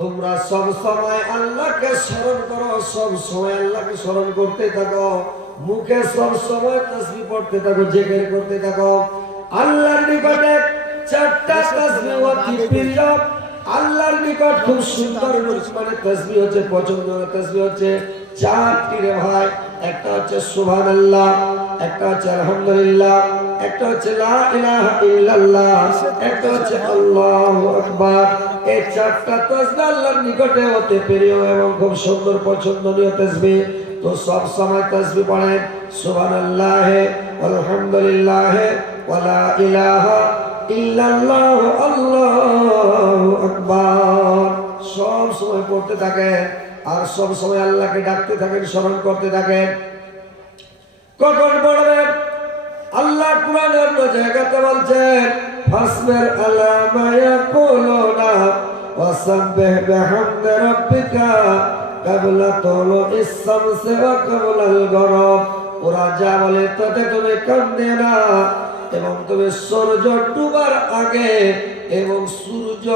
তোমরা সব সময় আল্লাহকে স্মরণ করো সব সময় আল্লাহকে স্মরণ করতে থাকো মুখে সব সময় তাসবি পড়তে থাকো জেগের করতে থাকো আল্লাহর নিকটে চারটা তাসবি ও তিপ্রিয় আল্লাহর নিকট খুব সুন্দর মানে তাসবি হচ্ছে পছন্দ তাসবি হচ্ছে চারটি রে ভাই একটা হচ্ছে সুবহানাল্লাহ একটা হচ্ছে আলহামদুলিল্লাহ একটা হচ্ছে লা ইলাহা ইল্লাল্লাহ একটা হচ্ছে আল্লাহু আকবার এই চারটা তাসবিহ আল্লাহর নিকটে অতি প্রিয় এবং খুব সুন্দর পছন্দনীয় তাসবিহ তো সব সময় তাসবিহ পড়েন সুবহানাল্লাহ আলহামদুলিল্লাহ ওয়ালা ইলাহা ইল্লাল্লাহ আল্লাহু আকবার সব সময় পড়তে থাকেন আর সব সময় আল্লাহকে ডাকতে থাকেন স্মরণ করতে থাকেন কখন পড়বেন আল্লাহ কোরআনের জায়গাতে বলছেন ফাসবির আলা মা ইয়াকুলুনা ওয়াসাববিহ বিহামদি রাব্বিকা কাবলা তুলু ইসসামসি ওয়া কাবলাল গরব ওরা যা বলে তাতে তুমি কান্দে না এবং তুমি সূর্য ডুবার আগে এবং সূর্য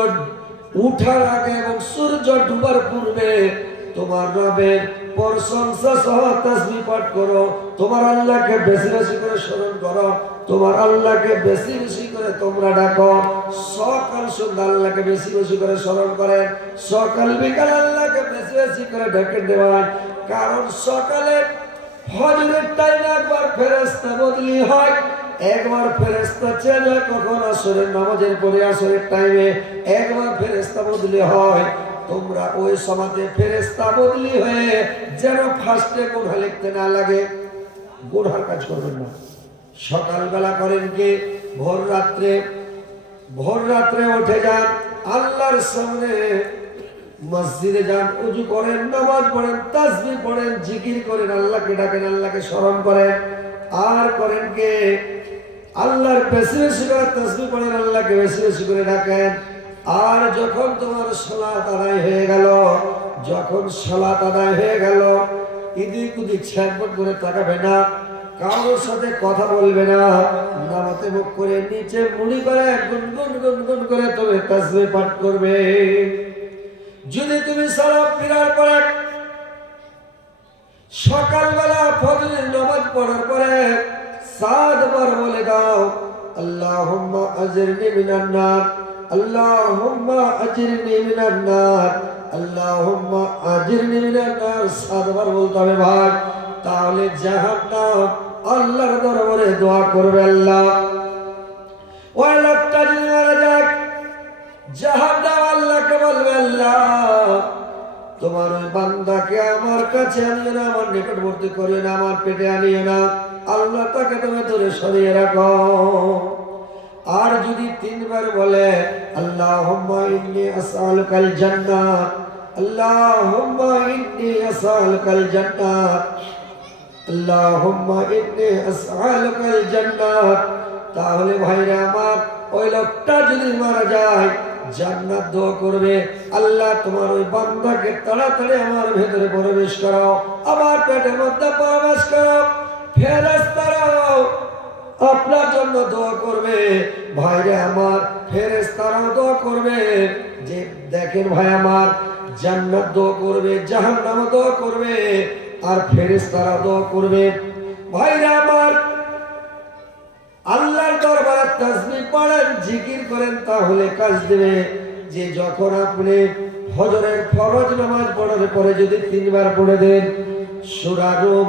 উঠার আগে এবং সূর্য ডুবার পূর্বে তোমার রবের প্রশংসা সহ তাসবি পাঠ করো তোমার আল্লাহকে বেশি বেশি করে স্মরণ করো তোমার আল্লাহকে বেশি বেশি করে তোমরা ডাকো সকাল সন্ধ্যা আল্লাহকে বেশি বেশি করে স্মরণ সকাল বিকাল আল্লাহকে বেশি বেশি করে ঢেকে দেওয়ার কারণ সকালে হজরের টাইম একবার ফেরেস্তা বদলি হয় একবার ফেরস্তা চেনা কখন আসরের নামাজের পরে আসরের টাইমে একবার ফেরস্তা বদলি হয় তোমরা ওই সমাজে ফেরেস্তা বদলি হয়ে যেন ফার্স্টে গোড়া লিখতে না লাগে গোড়ার কাজ করবেন না সকালবেলা করেন কি ভোর রাত্রে ভোর রাত্রে উঠে যান আল্লাহর সামনে মসজিদে যান উজু করেন নামাজ পড়েন তাজবি পড়েন জিকির করেন আল্লাহকে ডাকেন আল্লাহকে স্মরণ করেন আর করেন কে আল্লাহর বেশি বেশি করে তসবি পড়েন আল্লাহকে বেশি বেশি করে ডাকেন আর যখন তোমার সলাত আদায় হয়ে গেল যখন সলাত আদায় হয়ে গেল ইদিক উদিক ছ্যাকবট করে তাকাবে না কারোর সাথে কথা বলবে না নামাতে মুখ করে নিচে মুড়ি করে গুনগুন গুনগুন করে তবে তাজবে পাঠ করবে যদি তুমি সারা ফেরার পরে সকালবেলা ফজরের নামাজ পড়ার পরে সাতবার বলে দাও আল্লাহুম্মা আজরিনি মিনান নার আল্লাহুম্মা আজিরনি মিনান নার আল্লাহুম্মা আজিরনি মিনান নার সাতবার বলতে হবে ভাই তাহলে জাহান্নাম আল্লাহর দরবারে দোয়া করবে আল্লাহ ওই লোকটা যদি মারা যাক জাহান্নাম আল্লাহকে বলবে আল্লাহ তোমার ওই বান্দাকে আমার কাছে আনিয়ে না আমার নিকটবর্তী করিও না আমার পেটে আনিয়ে না আল্লাহ তাকে তুমি ধরে সরিয়ে রাখো আর যদি তিনবার বলে আল্লাহুম্মা ইন্নী আসআলুকাল জান্নাত আল্লাহুম্মা ইন্নী আসআলুকাল জান্নাত আল্লাহুম্মা ইন্নী আসআলুকাল জান্নাত তাহলে ভাইরা আমার ওই লোকটা যদি মারা যায় জান্নাত দোয়া করবে আল্লাহ তোমার ওই বান্দাকে তাড়াতাড়ি আমার ভেতরে প্রবেশ করাও আমার পেটের মধ্যে প্রবেশ করাও ফেরাস তারাও আপনার জন্য দোয়া করবে ভাইরে আমার ফেরেস তারাও দোয়া করবে যে দেখেন ভাই আমার জান্নাত দোয়া করবে জাহান্নাম দোয়া করবে আর ফেরেস তারা দোয়া করবে ভাইরে আমার আল্লাহর দরবারে তাসবি পড়েন জিকির করেন তাহলে কাজ দেবে যে যখন আপনি হজরের ফরজ নামাজ পড়ার পরে যদি তিনবার পড়ে দেন সুরারূপ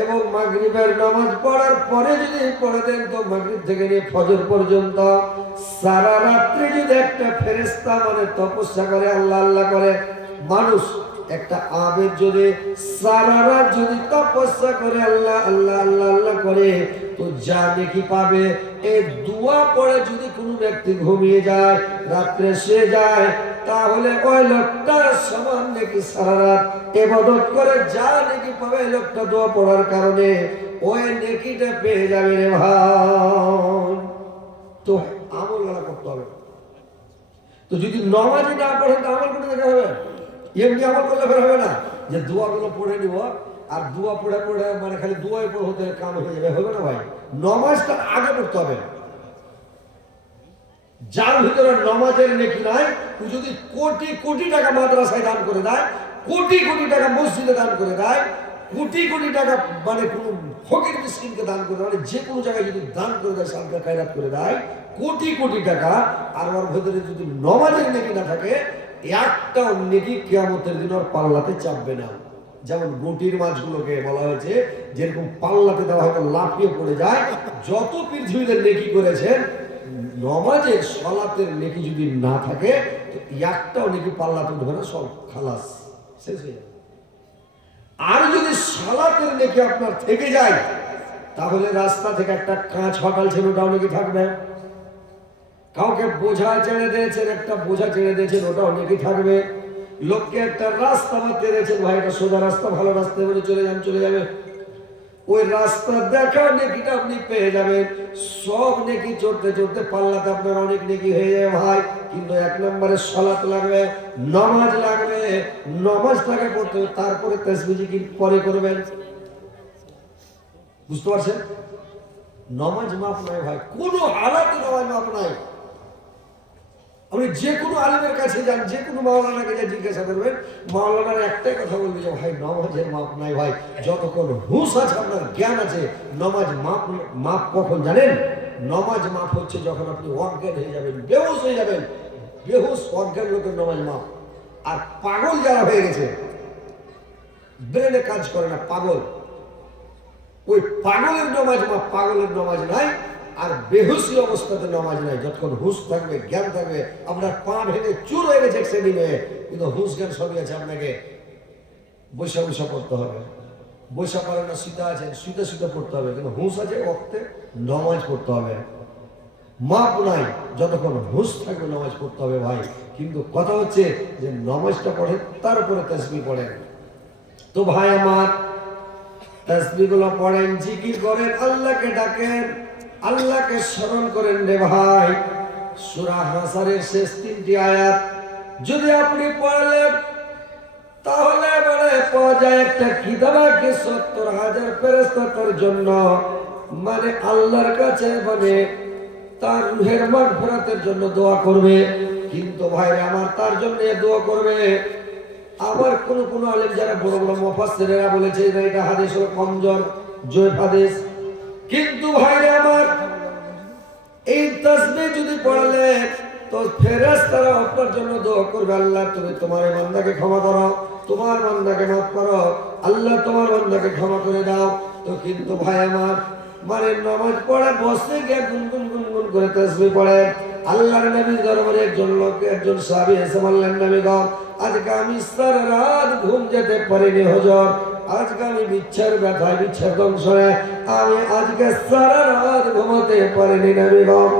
এবং মাগরিবের নামাজ পড়ার পরে যদি পড়ে দেন তো মাগরিব থেকে নিয়ে ফজর পর্যন্ত সারা রাত্রি যদি একটা ফেরেস্তা মানে তপস্যা করে আল্লাহ আল্লাহ করে মানুষ একটা আবেদ যদি সারা রাত যদি তপস্যা করে আল্লাহ আল্লাহ আল্লাহ আল্লাহ করে তো যা দেখি পাবে এ দুয়া পড়ে যদি কোনো ব্যক্তি ঘুমিয়ে যায় রাত্রে সে যায় তাহলে ওই লোকটার সমান নাকি সারা এবাদত করে যা নাকি পাবে লোকটা দোয়া পড়ার কারণে ওই নেকিটা পেয়ে যাবে রে ভাই তো আমল না করতে হবে তো যদি নমাজে না পড়ে তো আমল করে দেখা হবে এমনি আমল করলে ফেরা হবে না যে দোয়াগুলো পড়ে নিব আর দোয়া পড়ে পড়ে মানে খালি দোয়ায় পড়ে হতে কাম হয়ে যাবে হবে না ভাই নমাজটা আগে পড়তে হবে যার ভিতরে নমাজের নেকি নাই ও যদি কোটি কোটি টাকা মাদ্রাসায় দান করে দেয় কোটি কোটি টাকা মসজিদে দান করে দেয় কোটি কোটি টাকা মানে কোনো ফকির মিসকিনকে দান করে মানে যে কোনো জায়গায় যদি দান করে দেয় সালকা কায়রাত করে দেয় কোটি কোটি টাকা আর ওর ভেতরে যদি নমাজের নেকি না থাকে একটাও নেকি কেয়ামতের দিন ওর পাল্লাতে চাপবে না যেমন গুটির মাছগুলোকে বলা হয়েছে যেরকম পাল্লাতে দেওয়া হয়তো লাফিয়ে পড়ে যায় যত পৃথিবীতে নেকি করেছেন নমাজের সলাতের নেকি যদি না থাকে একটাও নেকি তো ধরে সব খালাস শেষ হয়ে আর যদি সলাতের নেকি আপনার থেকে যায় তাহলে রাস্তা থেকে একটা কাঁচ হকাল ছিল ওটাও নেকি থাকবে কাউকে বোঝা ছেড়ে দিয়েছেন একটা বোঝা ছেড়ে দিয়েছেন ওটাও নেকি থাকবে লোককে একটা রাস্তা মারতে দিয়েছেন ভাই একটা সোজা রাস্তা ভালো রাস্তা বলে চলে যান চলে যাবে ওই রাস্তা দেখা নেকিটা আপনি পেয়ে যাবেন সব নেকি চড়তে চড়তে পাল্লাতে আপনার অনেক নেকি হয়ে যাবে ভাই কিন্তু এক নম্বরে সলাত লাগবে নমাজ লাগবে থাকে করতে হবে তারপরে তেসবিজি কি পরে করবেন বুঝতে পারছেন নমাজ মাপ নাই ভাই কোনো হালাতে নমাজ মাফ নাই আপনি যে কোনো আলিমের কাছে যান যে কোনো মাওলানাকে যা জিজ্ঞাসা করবেন মাওলানার একটাই কথা বলবে যে ভাই নমাজের মাপ নাই ভাই যতক্ষণ হুঁশ আছে আপনার জ্ঞান আছে নমাজ মাপ মাপ কখন জানেন নমাজ মাপ হচ্ছে যখন আপনি অজ্ঞান হয়ে যাবেন বেহুস হয়ে যাবেন বেহুস অজ্ঞান লোকের নমাজ মাপ আর পাগল যারা হয়ে গেছে ব্রেনে কাজ করে না পাগল ওই পাগলের নমাজ মাপ পাগলের নমাজ নাই আর বেহুসি অবস্থাতে নামাজ নাই যতক্ষণ হুস থাকবে জ্ঞান থাকবে আপনার পা ভেঙে চুর হয়ে গেছে মেয়ে কিন্তু হুস জ্ঞান সবই আছে আপনাকে বৈশা বৈশা পড়তে হবে বৈশা পারে না সীতা আছে সীতা সীতা পড়তে হবে কিন্তু হুঁশ আছে অক্তে নামাজ পড়তে হবে মাপ নাই যতক্ষণ হুঁশ থাকবে নামাজ পড়তে হবে ভাই কিন্তু কথা হচ্ছে যে নামাজটা পড়ে তারপরে তসবি পড়েন তো ভাই আমার তসবিগুলো পড়েন জিকির করেন আল্লাহকে ডাকেন আল্লাহকে স্মরণ করেন রে ভাই সুরা হাসারের শেষ তিনটি আয়াত যদি আপনি পড়লেন তাহলে মানে পাওয়া যায় একটা কিতাবাকে সত্তর হাজার ফেরেস্তা জন্য মানে আল্লাহর কাছে মানে তার রুহের মান ফেরাতের জন্য দোয়া করবে কিন্তু ভাই আমার তার জন্য দোয়া করবে আবার কোন কোন আলেম যারা বড় বড় মফাসেরা বলেছে এটা হাদিস কমজোর জয় হাদেশ কিন্তু ভাই আমার এই তসবি যদি পড়লে তো ফেরেশ তারা আপনার জন্য দোয়া করবে আল্লাহ তুমি তোমার বান্দাকে ক্ষমা করো তোমার বান্দাকে মাফ করো আল্লাহ তোমার বান্দাকে ক্ষমা করে দাও তো কিন্তু ভাই আমার মানে নামাজ পড়ে বসে গিয়ে গুনগুন গুনগুন করে তসবি পড়ে আল্লাহর নবী দরবারে একজন লোক একজন সাহাবী এসে বললেন নবী গো আজকে আমি সারা রাত ঘুম যেতে পারিনি হজর আজকে আমি বিচ্ছের ব্যথায় বিচ্ছের দংশনে আমি আজকে সারা রাত ঘুমাতে পারিনি না বেগম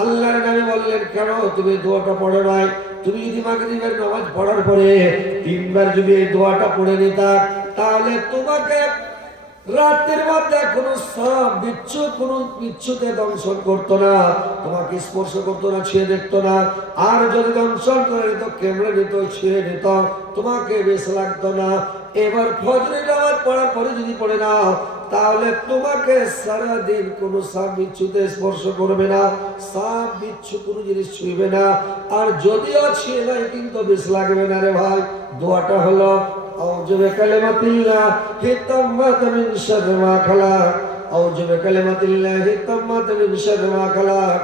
আল্লাহর নামে বললেন কেন তুমি দোয়াটা পড়ো নয় তুমি যদি মাগরিবের নামাজ পড়ার পরে তিনবার যদি এই দোয়াটা পড়ে নিতা তাহলে তোমাকে রাতের মধ্যে কোনো সাপ বিচ্ছু কোনো বিচ্ছুতে দংশন করতো না তোমাকে স্পর্শ করতো না ছিঁড়ে দেখতো না আর যদি দংশন করে নিত কেমড়ে নিত ছুঁয়ে নিত তোমাকে বেশ লাগতো না এবার ফজরে নামাজ পড়ার পরে যদি পড়ে না তাহলে তোমাকে সারাদিন কোনো সাপ বিচ্ছুতে স্পর্শ করবে না সাপ বিচ্ছু কোনো জিনিস ছুঁবে না আর যদিও ছুঁয়ে নাই কিন্তু বেশ লাগবে না রে ভাই দোয়াটা হলো অজবে কালেমাতিল্লা হিতাম্মাত মিন শাররি মা খালাক অজবে কালেমাতিল্লা হিতাম্মাত মিন শাররি মা খালাক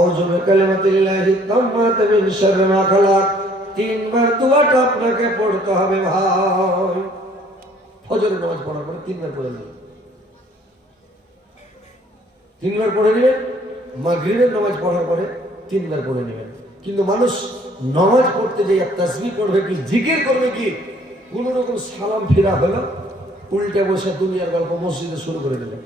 অজবে কালেমাতিল্লা হিতাম্মাত মিন শাররি মা খালাক তিনবার দোয়াটা আপনাকে পড়তে হবে ভাই ফজর নামাজ পড়ার পরে তিনবার পড়ে নেবেন তিনবার পড়ে নেবেন মাগরিবের নামাজ পড়ার পরে তিনবার পড়ে নেবেন কিন্তু মানুষ নামাজ পড়তে যাই তাসবি করবে কি জিকির করবে কি কোন রকম সালাম ফেরা হলো উল্টে বসে দুনিয়ার গল্প মসজিদে শুরু করে দিলে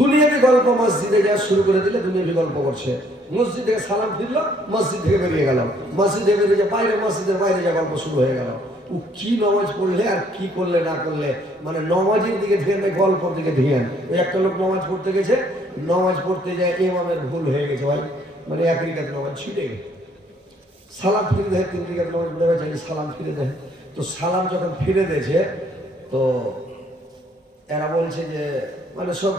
দুনিয়াতে গল্প মসজিদে যা শুরু করে দিলে দুনিয়াবি গল্প করছে মসজিদ থেকে সালাম ফিরল মসজিদ থেকে বেরিয়ে গেল মসজিদ থেকে বেরিয়ে বাইরে মসজিদের বাইরে যা গল্প শুরু হয়ে গেল ও কি নমাজ পড়লে আর কি করলে না করলে মানে নমাজের দিকে ধেয়ে নেয় গল্পর দিকে ধেয়ে ওই একটা লোক নমাজ পড়তে গেছে নমাজ পড়তে যায় এমামের ভুল হয়ে গেছে ভাই মানে এক রিকাত নমাজ ছিটে গেছে সালাম ফিরে দেয় তিন রিকাত নমাজ পড়ে গেছে সালাম ফিরে দেয় তো সালাম যখন ফিরে দিয়েছে তো এরা বলছে যে মানে সব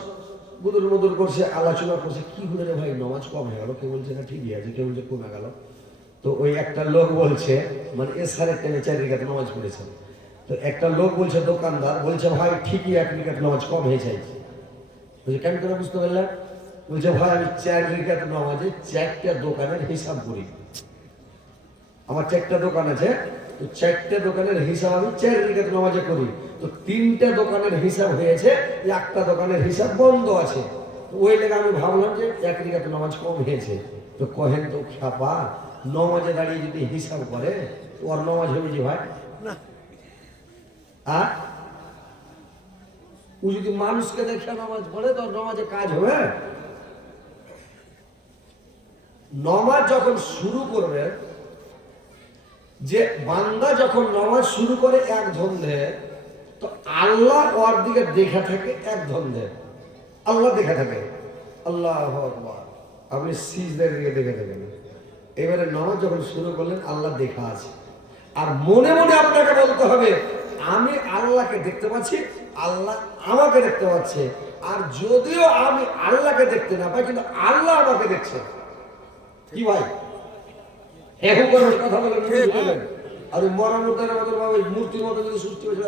গুদুর মুদুর করছে আলোচনা করছে কি হলো রে ভাই নমাজ কমে গেল কেউ বলছে না ঠিকই আছে কেউ বলছে কমে গেল তো ওই একটা লোক বলছে মানে এস সারের একটা চার রেখাতে নামাজ পড়েছেন তো একটা লোক বলছে দোকানদার বলছে ভাই ঠিকই এক রেখাত নামাজ কম হয়ে চাইছে বলছে কেন করে বুঝতে পারলাম বলছে ভাই আমি চার রেখাত নামাজে চারটা দোকানের হিসাব করি আমার চারটা দোকান আছে তো চারটে দোকানের হিসাব আমি চার রেখাত নামাজে করি তো তিনটা দোকানের হিসাব হয়েছে একটা দোকানের হিসাব বন্ধ আছে ওই লেগে আমি ভাবলাম যে এক রিকাত নামাজ কম হয়েছে তো কহেন তো ছাপা নমাজে দাঁড়িয়ে যদি হিসাব করে ওর নমাজ হবে যে ভাই না আর ও যদি মানুষকে দেখে নামাজ পড়ে তো নমাজে কাজ হবে নমাজ যখন শুরু করবে যে বান্দা যখন নমাজ শুরু করে এক ধন্ধে তো আল্লাহ ওর দিকে দেখা থাকে এক ধরনের আল্লাহ দেখা থাকে আল্লাহ আপনি সিজদার দিকে দেখে থাকেন এবারে নমাজ যখন শুরু করলেন আল্লাহ দেখা আছে আর মনে মনে আপনাকে বলতে হবে আমি আল্লাহকে দেখতে পাচ্ছি আল্লাহ আমাকে দেখতে পাচ্ছে আর যদিও আমি আল্লাহকে দেখতে না পাই কিন্তু আল্লাহ আমাকে দেখছে কি ভাই এখন কথা বলেন আর মরানোর আমাদের মূর্তির মতো যদি সুস্থ হয়ে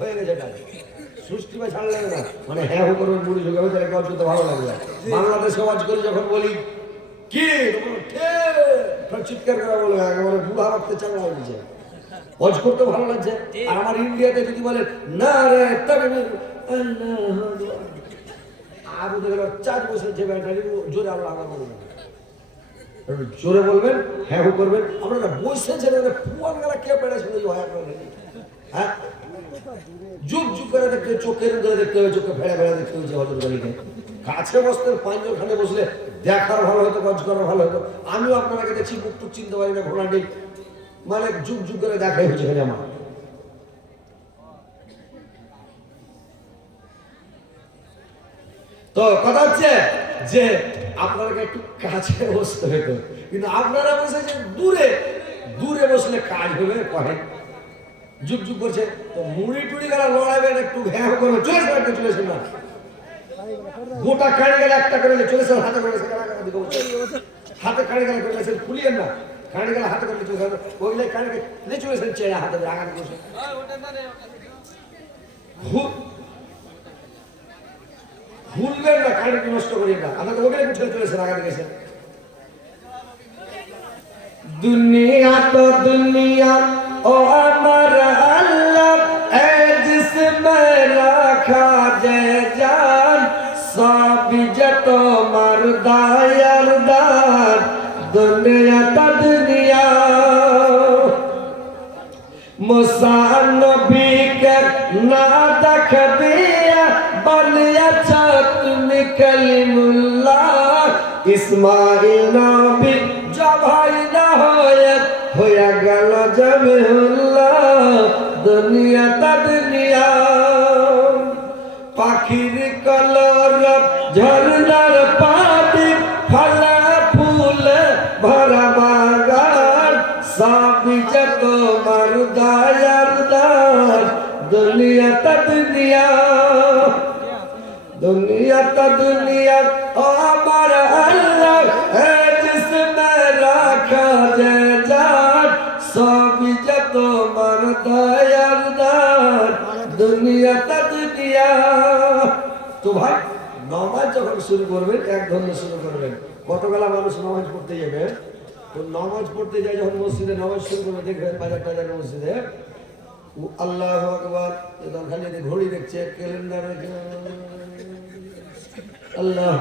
হয়ে গেছে না মানে হ্যাঁ করবেন তো ভালো লাগবে করে যখন বলি কি করতে ভালো লাগছে আর আমার ইন্ডিয়াতে যদি বলেন না রে চার বছর জোরে বলবেন জোরে বলবেন হ্যাঁ হু করবেন আপনারা বসে যে পুয়ান গেলা কে পেরেছিল হ্যাঁ যুগ যুগ করে দেখতে করে দেখতে হবে চোখে দেখতে হজর গাড়িকে কাছে বসলে দেখার ভালো হতো কাজ করার ভালো হতো আমিও দেখছি মুখ টুক চিনতে পারি না মানে যুগ যুগ করে দেখাই হচ্ছে এখানে আমার তো কথা হচ্ছে যে আপনাকে একটু কাছে বসতে হতো কিন্তু আপনারা বসেছেন দূরে দূরে বসলে কাজ হবে কয়েক যুগ যুগ করছে তো মুড়ি টুড়ি গেলা লড়াবেন একটু ঘ্যাঁ করে চলে আসবেন চলে আসেন না গোটা কানে গেলে একটা করে চলে আসেন হাতে করে হাতে কানে গেলে করে গেছে ফুলিয়ে না কানে গেলে হাতে করে চলে আসেন ওইগুলো কানে গেলে চলে আসেন চেয়ে হাতে করে আঘাত করছে ভুলবেন না কানে নষ্ট করি না আমরা তো ওগুলো চলে চলেছেন আঘাত গেছে দুনিয়া তো দুনিয়া ও আমার আল্লাহ এ জিসমে রাখা যে জান সবই যে তোমার দায়ার দান দুনিয়া তা দুনিয়া মুসানবীকে না দেখবি বানিয়েছ তুমি কলিমুল্লাহ ইসমাইল নাম গেল যাবে দুনিয়া তা দুনিয়া পাখির কলর ঝর্ণার পাতি ফলা ফুল ভরা বাগান সাবি যত মরদায়ার দার দুনিয়া তা দুনিয়া দুনিয়া তা দুনিয়া তো ভাই নমাজ যখন শুরু করবেন এক ধর্ম শুরু করবেন গতকাল মানুষ নমাজ পড়তে যাবে তো নমাজ পড়তে যায় যখন মসজিদে নমাজ শুরু করবে দেখবেন বাজার মসজিদে আল্লাহ ঘড়ি দেখছে ক্যালেন্ডার আল্লাহ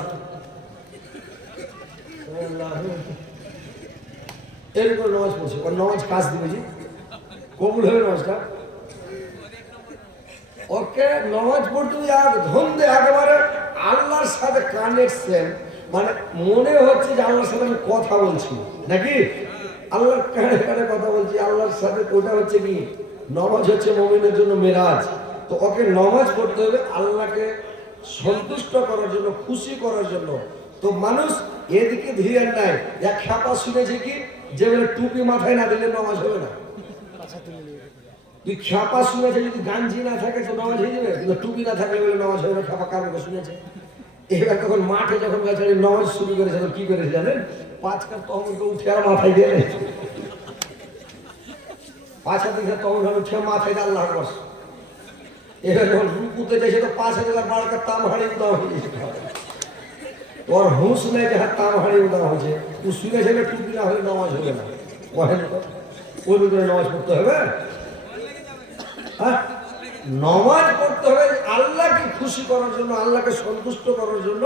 এরকম নমাজ পড়ছে নমাজ কাজ দিবে কবুল হবে নমস্কার ওকে নামাজ পড়তে আর ধন্দে একেবারে আল্লাহর সাথে কানেকশন মানে মনে হচ্ছে যে আল্লাহর সাথে আমি কথা বলছি নাকি আল্লাহর কানে কানে কথা বলছি আল্লাহর সাথে ওটা হচ্ছে কি নামাজ হচ্ছে মমিনের জন্য মেরাজ তো ওকে নামাজ পড়তে হবে আল্লাহকে সন্তুষ্ট করার জন্য খুশি করার জন্য তো মানুষ এদিকে ধীরে নেয় এক খ্যাপা শুনেছে কি যে বলে টুপি মাথায় না দিলে নামাজ হবে না আচ্ছা, তুই খ্যাপা শুনেছে যদি গাঞ্জি না থাকে তো নামাজ হয়ে যাবে কিন্তু টুপি না থাকলে বলে নামাজ হবে না খ্যাপা কারণে শুনেছে এবার তখন মাঠে যখন বেচারি নামাজ শুরু করেছে তখন কি করেছে জানেন পাঁচ কাপ তখন তো উঠে আর মাথায় দিয়ে পাঁচ হাতে তখন উঠে মাথায় দিয়ে আল্লাহ বস এবার যখন রুকুতে যাইছে তো পাঁচ হাতে বারো কাপ তাম হারিয়ে দেওয়া হয়েছে ওর হুঁশ নেই যে হ্যাঁ, তাম হারিয়ে দেওয়া হয়েছে ও শুনেছে টুপি না হলে নামাজ হবে না ওই ভিতরে নামাজ পড়তে হবে হ্যাঁ নমাজ পড়তে হবে আল্লাহকে খুশি করার জন্য আল্লাহকে সন্তুষ্ট করার জন্য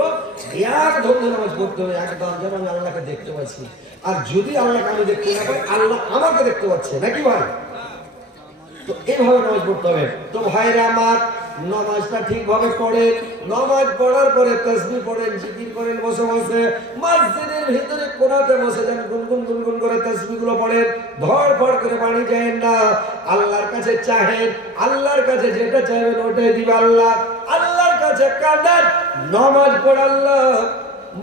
এক ধরনের নামাজ পড়তে হবে এক দাম যেন আমি আল্লাহকে দেখতে পাচ্ছি আর যদি আল্লাহকে আমি দেখতে না পাই আল্লাহ আমাকে দেখতে পাচ্ছে নাকি ভাই তো এইভাবে নামাজ পড়তে হবে তো ভাইরা আমার নমাজটা ঠিকভাবে পড়েন নমাজ পড়ার পরে তসবি পড়েন জিকির করেন বসে বসে মসজিদের ভিতরে কোনাতে বসে যান গুনগুন গুনগুন করে তসবিগুলো পড়েন ধর ফড় করে পানি যায় না আল্লাহর কাছে চাহেন আল্লাহর কাছে যেটা চাইবেন ওটাই দিবে আল্লাহ আল্লাহর কাছে কাঁদেন নমাজ পড় আল্লাহ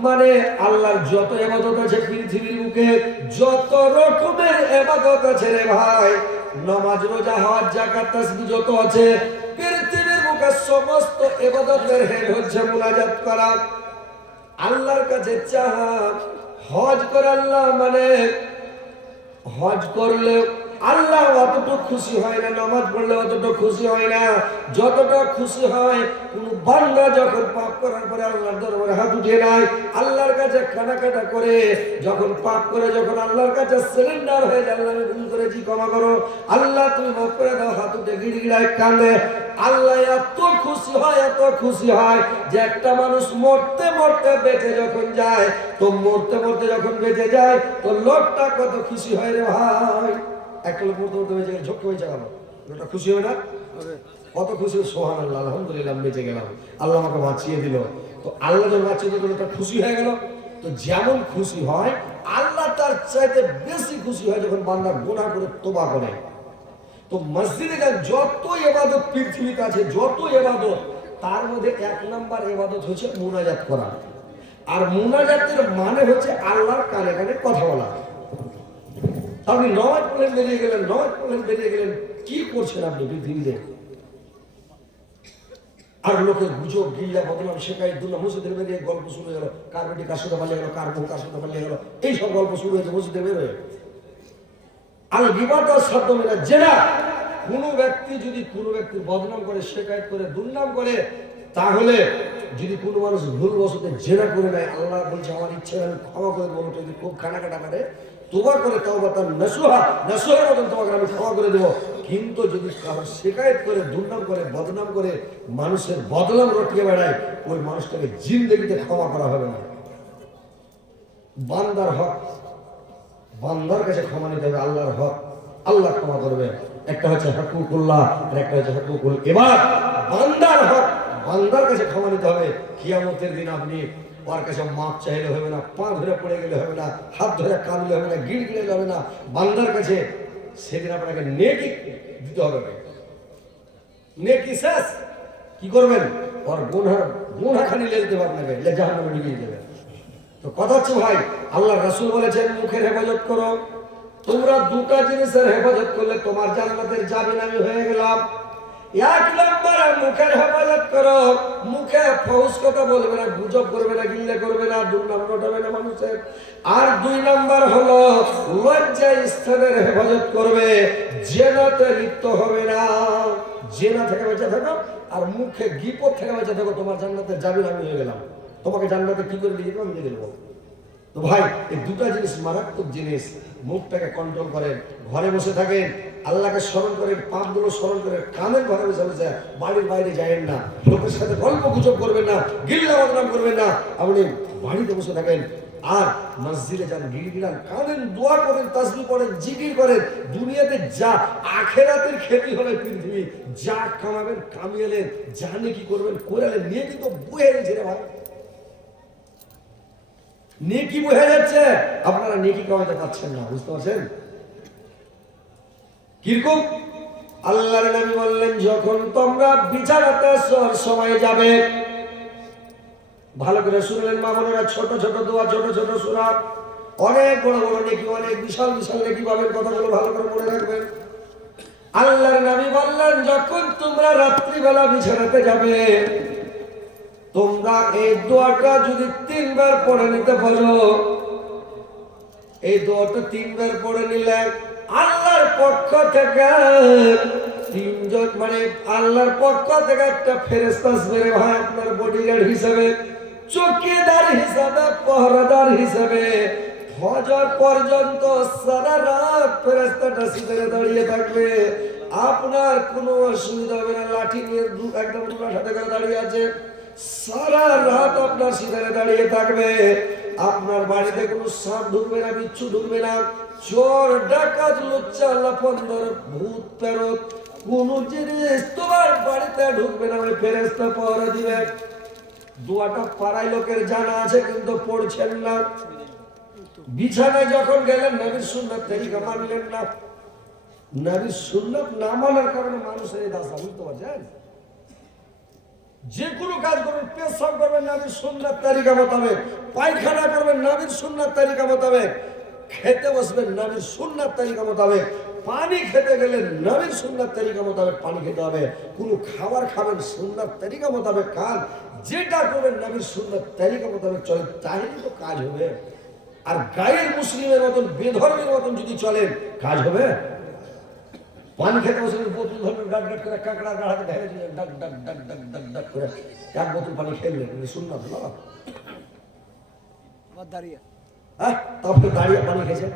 মানে আল্লাহর যত এবাদত আছে পৃথিবীর বুকে যত রকমের এবাদত আছে রে ভাই নমাজ রোজা হওয়ার জাকাত তসবি যত আছে আল্লাহকে সমস্ত এবাদতের হেড হচ্ছে মোনাজাত করা আল্লাহর কাছে চাহা হজ করা আল্লাহ মানে হজ করলে আল্লাহ অতটুক খুশি হয় না নামাজ পড়লে অতটুক খুশি হয় না যতটা খুশি হয় কোন বান্দা যখন পাপ করার পরে আল্লাহর দরবারে হাত উঠে নেয় আল্লাহর কাছে কাটা করে যখন পাপ করে যখন আল্লাহর কাছে সিলিন্ডার হয়ে যায় আল্লাহ ভুল করেছি ক্ষমা করো আল্লাহ তুমি মাফ করে দাও হাত উঠে গিড়ায় কান্দে আল্লাহ এত খুশি হয় এত খুশি হয় যে একটা মানুষ মরতে মরতে বেঁচে যখন যায় তো মরতে মরতে যখন বেঁচে যায় তো লোকটা কত খুশি হয় রে ভাই একটা লোক মতো হয়ে গেল ঝোঁকে হয়ে গেল ওটা খুশি হয় না কত খুশি সোহান আল্লাহ আলহামদুলিল্লাহ বেঁচে গেলাম আল্লাহ আমাকে বাঁচিয়ে দিল তো আল্লাহ যখন বাঁচিয়ে দিল তার খুশি হয়ে গেল তো যেমন খুশি হয় আল্লাহ তার চাইতে বেশি খুশি হয় যখন বান্দা গোনা করে তোবা করে তো মসজিদে যত এবাদত পৃথিবীতে আছে যত এবাদত তার মধ্যে এক নাম্বার এবাদত হচ্ছে মোনাজাত করা আর মোনাজাতের মানে হচ্ছে আল্লাহর কানে কানে কথা বলা আপনি নয় পলেন বেরিয়ে গেলেন নয় পলেন বেরিয়ে গেলেন কি করছেন আপনি পৃথিবীতে আর লোকের গুজব গিল্লা বদনাম শেখায় দুর্গা মসজিদের বেরিয়ে গল্প শুরু হয়ে গেল কার বেটি কার সাথে পালিয়ে গেল কার বউ কার সাথে পালিয়ে গেল এইসব গল্প শুরু হয়েছে মসজিদে বেরোয় আর বিবাদ শ্রাদ্ধ মেলা জেরা কোনো ব্যক্তি যদি কোনো ব্যক্তি বদনাম করে শেখায়ত করে দুর্নাম করে তাহলে যদি কোনো মানুষ ভুল বসতে জেরা করে নেয় আল্লাহ বলছে আমার ইচ্ছে আমি ক্ষমা করে দেবো যদি খুব কানাকাটা করে তোবা করে তবা তার নসুহা নসুহার মতন তোমাকে আমি ক্ষমা করে দেবো কিন্তু যদি কারোর শিকায়ত করে দুর্নাম করে বদনাম করে মানুষের বদনাম রটিয়ে বেড়ায় ওই মানুষটাকে জিন্দেগিতে ক্ষমা করা হবে না বান্দার হক বান্দার কাছে ক্ষমা নিতে হবে আল্লাহর হক আল্লাহ ক্ষমা করবে একটা হচ্ছে হকুকুল্লাহ আর একটা হচ্ছে হকুকুল এবার বান্দার হক বান্দার কাছে ক্ষমা নিতে হবে কিয়ামতের দিন আপনি ওর কাছে মাপ চাইলে হবে না পা ধরে পড়ে গেলে হবে না হাত ধরে কাঁদলে হবে না গিড় গিড়ে হবে না বান্দার কাছে সেদিন আপনাকে নেটি দিতে হবে নেটি শেষ কি করবেন ওর গুনহা খানি লেজ দেবে আপনাকে লেজাহ নামে ডুবিয়ে দেবে তো কথা হচ্ছে ভাই আল্লাহ রাসুল বলেছেন মুখের হেফাজত করো তোমরা দুটা জিনিসের হেফাজত করলে তোমার জান্নাতের জামিন আমি হয়ে গেলাম এক নম্বর মুখের হেফাজত করো মুখে ফৌজ কথা বলবে না গুজব করবে না গিল্লে করবে না নম্বর ঘটাবে না মানুষের আর দুই নম্বর হলো লজ্জা স্থানের হেফাজত করবে জেনাতে লিপ্ত হবে না জেনা থেকে বেঁচে থাকো আর মুখে গিপত থেকে বেঁচে থাকো তোমার জান্নাতে যাবেন আমি হয়ে গেলাম তোমাকে জান্নাতে কি করে দিয়ে আমি দিয়ে দেবো তো ভাই এই দুটা জিনিস মারাত্মক জিনিস মুখটাকে কন্ট্রোল করেন ঘরে বসে থাকেন আল্লাহকে স্মরণ করেন পাপগুলো স্মরণ করেন কানের ঘরে বসে বসে বাড়ির বাইরে যায়েন না লোকের সাথে গল্প গুজব করবেন না গিল্লা বদনাম করবেন না আপনি বাড়িতে বসে থাকেন আর মসজিদে যান গিড়গিড়ান কানেন দোয়া করেন তাজবি করেন জিকির করেন দুনিয়াতে যা আখেরাতের খেতি হবে পৃথিবী যা কামাবেন কামিয়েলেন জানে কি করবেন করালেন নিয়ে কিন্তু বয়ে রে ভাই নেকি বোঝা যাচ্ছে আপনারা নেকি কামাতে পারছেন না বুঝতে পারছেন কিরকম আল্লাহর নবী বললেন যখন তোমরা বিচারাতে সময় যাবে ভালো করে শুনলেন মা বোনেরা ছোট ছোট দোয়া ছোট ছোট সুরা অনেক বড় বড় নেকি অনেক বিশাল বিশাল নেকি পাবেন কথাগুলো ভালো করে মনে রাখবেন আল্লাহর নামী বললেন যখন তোমরা রাত্রিবেলা বিছানাতে যাবে তোমরা এই দোয়াটা যদি তিনবার পড়ে নিতে পারো এই দোয়াটা তিনবার পড়ে নিলে আল্লাহর পক্ষ থেকে তিনজন মানে আল্লাহর পক্ষ থেকে একটা ফেরেস্তা মেরে ভাই আপনার বডিগার্ড হিসাবে চকিদার হিসাবে পহরাদার হিসাবে ফজর পর্যন্ত সারা রাত ফেরেস্তাটা সিধারে দাঁড়িয়ে থাকবে আপনার কোনো অসুবিধা হবে না লাঠি নিয়ে একদম সাথে দাঁড়িয়ে আছে সারা রাত আপনার সেখানে দাঁড়িয়ে থাকবে আপনার বাড়িতে কোনো সাপ ঢুকবে না বিচ্ছু ঢুকবে না চোর ডাকাত লুচ্চা লাফন্দর ভূত পেরত কোন জিনিস তোমার বাড়িতে ঢুকবে না আমি ফেরেস্তা পাহারা দিবে দুয়াটা পাড়ায় লোকের জানা আছে কিন্তু পড়ছেন না বিছানায় যখন গেলেন নবীর সুন্নাত তরিকা মানলেন না নবীর সুন্নাত না মানার কারণে মানুষের এই দাসা বুঝতে পারছেন যে কোনো কাজ করবেন পেশাব করবেন নাবির সুন্নার তালিকা মোতাবেক পায়খানা করবেন নাবির সুন্নার তালিকা মোতাবেক খেতে বসবেন নাবির সুন্নার তালিকা মোতাবেক পানি খেতে গেলে নবীর সুন্দর তালিকা মোতাবেক পানি খেতে হবে কোনো খাবার খাবেন সুন্দর তালিকা মোতাবেক কাজ যেটা করবেন নবীর সুন্দর তালিকা মোতাবেক চলে তাহলে তো কাজ হবে আর গায়ের মুসলিমের মতন বেধর্মের মতন যদি চলেন কাজ হবে পানি খেতে বসে বোতল ধরলেন গাট গাট করে কাঁকড়া গাড়াকে ধরে ডাক ডাক ডাক ডাক ডাক ডাক করে এক বোতল পানি খেলেন শুনলাম না দাঁড়িয়ে হ্যাঁ তারপরে দাঁড়িয়ে পানি খেয়েছে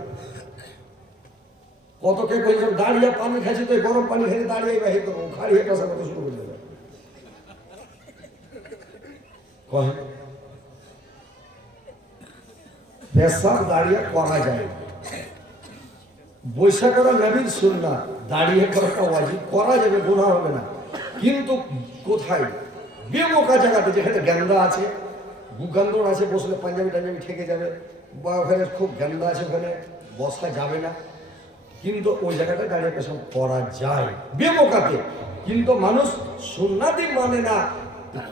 কত কে কইছে দাঁড়িয়ে পানি খাইছে তো গরম পানি খেলে দাঁড়িয়ে বাহির করবো খাড়িয়ে কাঁচা কথা শুরু করে দেবে কহে পেশাব দাঁড়িয়ে করা যায় না বৈশা করা নবীর সুন্না দাঁড়িয়ে করাটা ওয়াজিব করা যাবে গোনা হবে না কিন্তু কোথায় বেমোকা জায়গাতে যেখানে গ্যান্দা আছে গুগান্দর আছে বসলে পাঞ্জাবি টাঞ্জাবি ঠেকে যাবে বা ওখানে খুব গ্যান্দা আছে ওখানে বসা যাবে না কিন্তু ওই জায়গাটা দাঁড়িয়ে পেশাব করা যায় বেমোকাতে কিন্তু মানুষ সুন্নাতি মানে না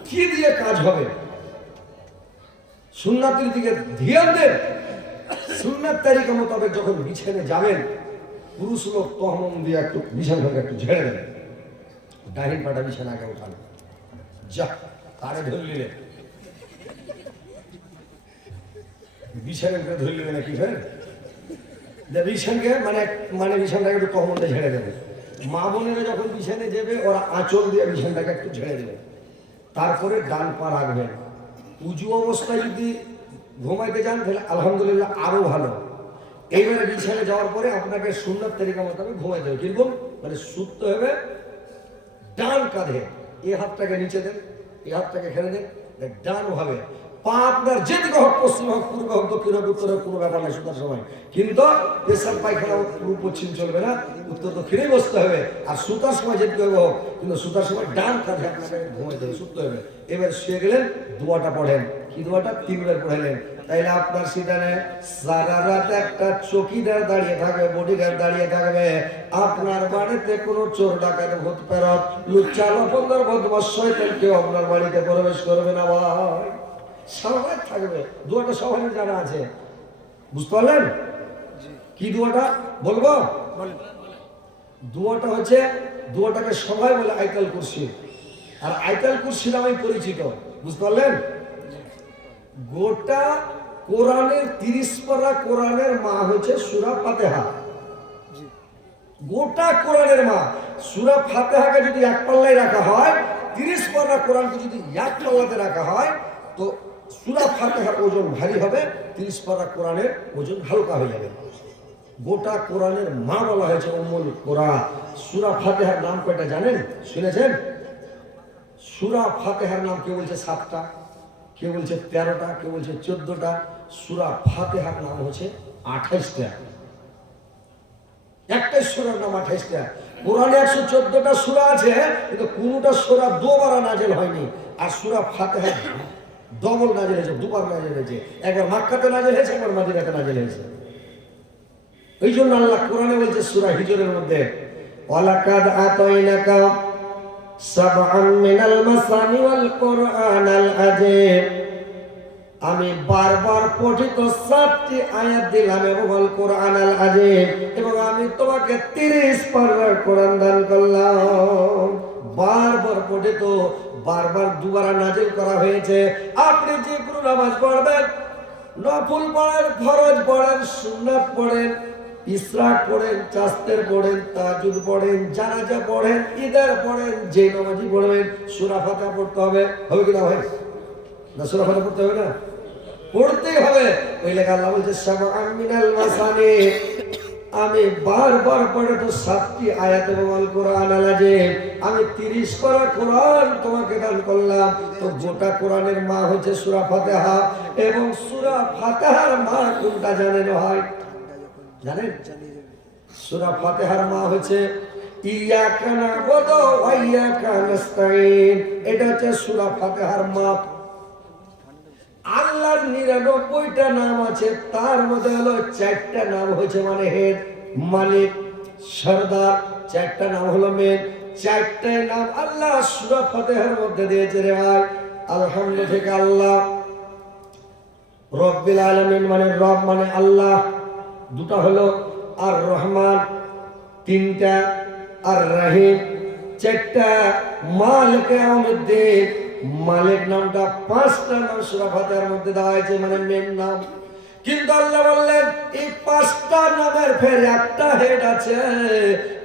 কি দিয়ে কাজ হবে সুন্নাতির দিকে ধ্যান দেন সুন্নাত তারিখ মোতাবেক যখন বিছানে যাবেন পুরুষ লোক তহমন দিয়ে একটু বিছানা একটু ঝেড়ে দেবে ডাইরেক্ট পাটা বিছানাকে উঠালো যা তারে ধরলি রে বিছানা করে ধরলি না মানে কি ফের হ্যাঁ? বিছানকে মানে মানে বিছানটাকে একটু তহমন দিয়ে ঝেড়ে দেবে মা বোনেরা যখন বিছানে যাবে ওরা আঁচল দিয়ে বিছানটাকে একটু ঝেড়ে দেবে তারপরে ডান পা রাখবেন উজু অবস্থায় যদি ঘুমাইতে যান তাহলে আলহামদুলিল্লাহ আরও ভালো এইবারে বিছানে যাওয়ার পরে আপনাকে সুন্দর তালিকা মোতাবেক ঘুমাইতে হবে কিরকম মানে সুপ্ত হবে ডান কাঁধে এ হাতটাকে নিচে দেন এ হাতটাকে খেলে দেন ডান ভাবে পা আপনার যেদিকে হোক পশ্চিম হোক পূর্ব হোক দক্ষিণ হোক উত্তর হোক কোনো ব্যাপার নাই সুতার সময় কিন্তু পেশার পায়খানা পূর্ব পশ্চিম চলবে না উত্তর দক্ষিণেই বসতে হবে আর সুতার সময় যেদিকে হবে হোক কিন্তু সুতার সময় ডান কাঁধে আপনাকে ঘুমাইতে হবে সুতে হবে এবার শুয়ে গেলেন দোয়াটা পড়েন কি দোয়াটা তিনবার পড়ালেন তাইলে আপনার সেখানে সারা রাত একটা চকিদার দাঁড়িয়ে থাকবে বডিগার্ড দাঁড়িয়ে থাকবে আপনার বাড়িতে কোনো চোর ডাকাত ভূত ফেরত লুচ্চা লফন্দর বদমাস কেউ আপনার বাড়িতে প্রবেশ করবে না ভাই সবাই থাকবে দুয়াটা সবারই জানা আছে বুঝতে পারলেন কি দুয়াটা বলবো দুয়াটা হচ্ছে দুয়াটাকে সবাই বলে আইকাল কুরসি আর আইকাল কুরসি নামে পরিচিত বুঝতে পারলেন গোটা কোরআনের তিরিশ পারা কোরআনের মা হচ্ছে সুরা ফাতেহা গোটা কোরআনের মা সুরা ফাতেহাকে যদি এক পাল্লায় রাখা হয় তিরিশ পারা কোরআনকে যদি এক পাল্লাতে রাখা হয় তো সুরা ফাতেহার ওজন ভারী হবে তিরিশ পারা কোরআনের ওজন হালকা হয়ে যাবে গোটা কোরআনের মা বলা হয়েছে অমল কোরআন সুরা ফাতেহার নাম কয়টা জানেন শুনেছেন সুরা ফাতেহার নাম কে বলছে সাতটা কে বলছে তেরোটা কে বলছে চোদ্দটা সুরা ফাতে হাত নাম হচ্ছে আঠাইশটা একটাই সুরার নাম আঠাইশটা কোরআনে একশো চোদ্দটা সুরা আছে কিন্তু কোনোটা সুরা দুবার নাজেল হয়নি আর সুরা ফাতে হাত ডবল নাজেল হয়েছে দুবার নাজেল হয়েছে একবার মাক্কাতে নাজেল হয়েছে একবার মাদিনাতে নাজেল হয়েছে এই জন্য আল্লাহ কোরআনে বলছে সুরা হিজরের মধ্যে ওয়ালাকাদ আতাইনাকা সাবআন মিনাল মাসানি ওয়াল কোরআনাল আযীম আমি বারবার পঠিত সাতটি আয়াত দিলাম এবং আল কোরআন আল আজিম এবং আমি তোমাকে তিরিশ পারবার কোরআন দান করলাম বারবার পঠিত বারবার দুবার নাজিল করা হয়েছে আপনি যে কোনো নামাজ পড়বেন নফুল পড়েন ফরজ পড়েন সুন্নাত পড়েন ইসরাক পড়েন চাস্তের পড়েন তাজুদ পড়েন জানাজা পড়েন ঈদের পড়েন যে নামাজি পড়বেন সুরাফাতা পড়তে হবে হবে কিনা ভাই না সুরা ফাতে পড়তে হবে না পড়তেই হবে ওই লেখা আল্লাহ বলছে আমিনাল মাসানে আমি বারবার পড়ে তো সাতটি আয়াত এবং আল কোরআন আলাজে আমি তিরিশ করা কোরআন তোমাকে দান করলাম তো গোটা কোরআনের মা হচ্ছে সুরা ফাতেহা এবং সুরা ফাতেহার মা কোনটা জানেন হয় জানেন সুরা ফাতেহার মা হচ্ছে ইয়াকা না গত ইয়াকা নাস্তাইন এটা হচ্ছে সুরা ফাতেহার মা আল্লাহর নিরানব্বইটা নাম আছে তার মধ্যে হলো চারটা নাম হয়েছে মানে হেড মালিক সর্দার চারটা নাম হলো মেন চারটা নাম আল্লাহ সুরা ফতেহের মধ্যে দিয়েছে রে ভাই আলহামদুল থেকে আল্লাহ রব্বিল আলমিন মানে রব মানে আল্লাহ দুটা হলো আর রহমান তিনটা আর রাহিম চারটা মালকে আমাদের মালিক নামটা পাঁচটা নাম সুরা ফাতিহার মধ্যে দেওয়া হয়েছে মানে মেন নাম কিন্তু আল্লাহ বললেন এই পাঁচটা নামের ফের একটা হেড আছে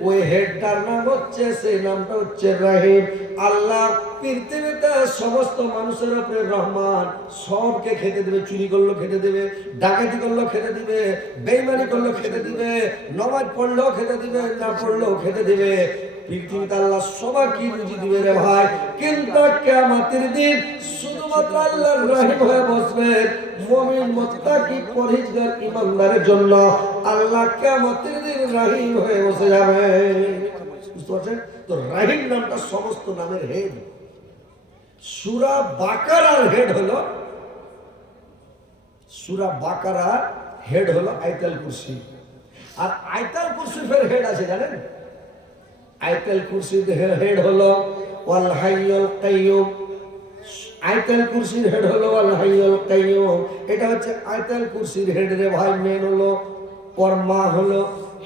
ওই হেডটার নাম হচ্ছে সেই নামটা হচ্ছে রহিম আল্লাহ পৃথিবীতে সমস্ত মানুষের উপরে রহমান সবকে খেতে দেবে চুরি করলো খেতে দেবে ডাকাতি করলো খেতে দিবে বেইমানি করলো খেতে দিবে নমাজ পড়লেও খেতে দিবে না পড়লেও খেতে দিবে পৃথিবীতে আল্লাহ সবাইকে বুঝি দিবে রে ভাই কিন্তু কিয়ামতের দিন শুধুমাত্র আল্লাহর রাহিব হয়ে বসবে মুমিন মুত্তাকি পরহেজগার ইমানদারের জন্য আল্লাহ কিয়ামতের দিন রাহিব হয়ে বসে যাবে বুঝতে পারছেন তো রাহিম নামটা সমস্ত নামের হেড সুরা বাকারার হেড হলো সুরা বাকারার হেড হলো আইতাল কুরসি আর আইতাল কুরসি ফের হেড আছে জানেন আয়তাল কুরসির হেড হলো ওয়াল হাইয়ুল কাইয়ুম আয়তাল কুরসির হেড হলো ওয়াল হাইয়ুল কাইয়ুম এটা হচ্ছে আয়তাল কুরসির হেড রে ভাই মেন হলো পরমা হলো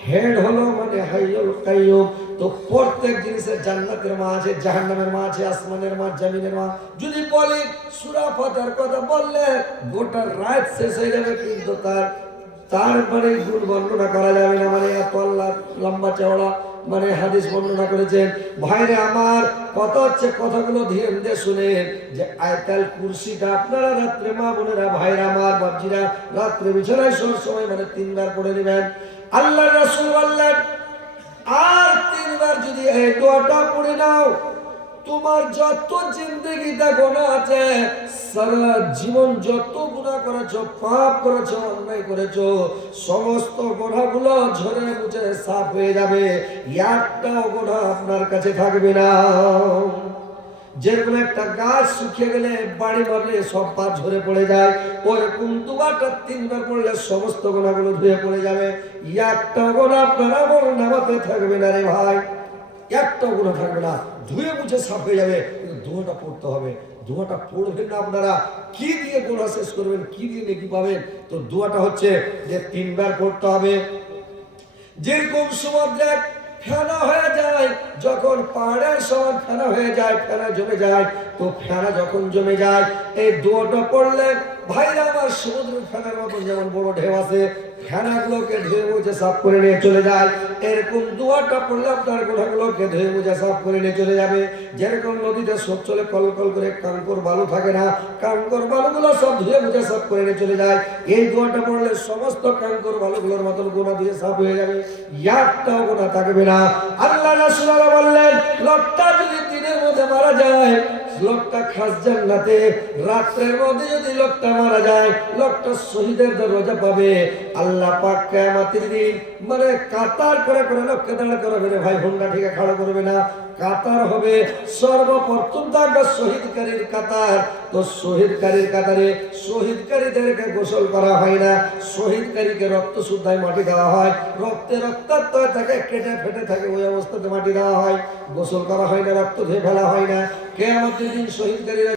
হেড হলো মানে হাইয়ুল কাইয়ুম তো প্রত্যেক জিনিসের জান্নাতের মা আছে জাহান্নামের মা আছে আসমানের মা জামিনের মা যদি বলি সুরা ফাতার কথা বললে গোটা রাত শেষ হয়ে যাবে কিন্তু তার তারপরে মানে গুণ বর্ণনা করা যাবে না মানে এত লম্বা চওড়া মানে হাদিস বর্ণনা করেছেন ভাইরে আমার কথা হচ্ছে কথাগুলো ধীরে ধীরে শুনে যে আয়তাল কুরসিটা আপনারা রাত্রে মা বোনেরা ভাইরা আমার বাবজিরা রাত্রে বিছানায় শোনার সময় মানে তিনবার পড়ে নেবেন আল্লাহ রাসুল আল্লাহ আর তিনবার যদি এই দোয়াটা পড়ে নাও তোমার যত জিন্দগি না আছে সারা জীবন যত গুণা করেছো পাপ করেছো অন্যায় করেছো সমস্ত গোনাগুলো ঝরে মুছে সাফ হয়ে যাবে একটাও গোড়া আপনার কাছে থাকবে না যেরকম একটা গাছ শুকিয়ে গেলে বাড়ি মারলে সব পা ঝরে পড়ে যায় ওরকম দুবারটা তিনবার পড়লে সমস্ত গোনাগুলো ধুয়ে পড়ে যাবে একটা গোনা আপনার আমার নামাতে থাকবে না রে ভাই একটা গুণা থাকবে না ধুয়ে মুছে সাফ হয়ে যাবে কিন্তু ধোঁয়াটা পড়তে হবে ধোঁয়াটা পড়বেন না আপনারা কি দিয়ে গোড়া শেষ করবেন কি দিয়ে নেকি পাবেন তো ধোঁয়াটা হচ্ছে যে তিনবার পড়তে হবে যেরকম সমুদ্রের ফেনা হয়ে যায় যখন পাহাড়ের সমান ফেনা হয়ে যায় ফেনা জমে যায় তো ফেনা যখন জমে যায় এই দোয়াটা পড়লে ভাইরা আমার সমুদ্র ফেনার মতো যেমন বড় ঢেউ আছে ফেনাগুলোকে ধুয়ে বুঝে সাফ করে নিয়ে চলে যায় এরকম দুয়ারটা পড়লে আপনার গোড়াগুলোকে ধুয়ে বুঝে সাফ করে নিয়ে চলে যাবে যেরকম নদীতে সব চলে কল কল করে কাঙ্কর বালু থাকে না কাঙ্কর বালুগুলো সব ধুয়ে বুঝে সাফ করে নিয়ে চলে যায় এই দুয়ারটা পড়লে সমস্ত কাঙ্কর বালুগুলোর মতন গোনা দিয়ে সাফ হয়ে যাবে ইয়ারটাও গোনা থাকবে না আল্লাহ রাসুলারা বললেন লোকটা যদি দিনের মধ্যে মারা যায় লোকটা খাস জান্নাতে রাত্রের মধ্যে যদি লোকটা মারা যায় লোকটা শহীদের দরজা পাবে আল্লাহ পাক কেয়ামাতের দিন মানে কাতার করে করে লোককে দাঁড়া করাবে রে ভাই হোন্ডা ঠিক খাড়া করবে না কাতার হবে সর্বপ্রথম থাকবে শহীদকারীর কাতার তো শহীদকারীর কাতারে শহীদকারীদেরকে গোসল করা হয় না শহীদকারীকে রক্ত শুদ্ধায় মাটি দেওয়া হয় রক্তে রক্তাত্ময় থাকে কেটে ফেটে থাকে ওই অবস্থাতে মাটি দেওয়া হয় গোসল করা হয় না রক্ত ধুয়ে ফেলা হয় না কেয়ামতের দিন শহীদকারীরা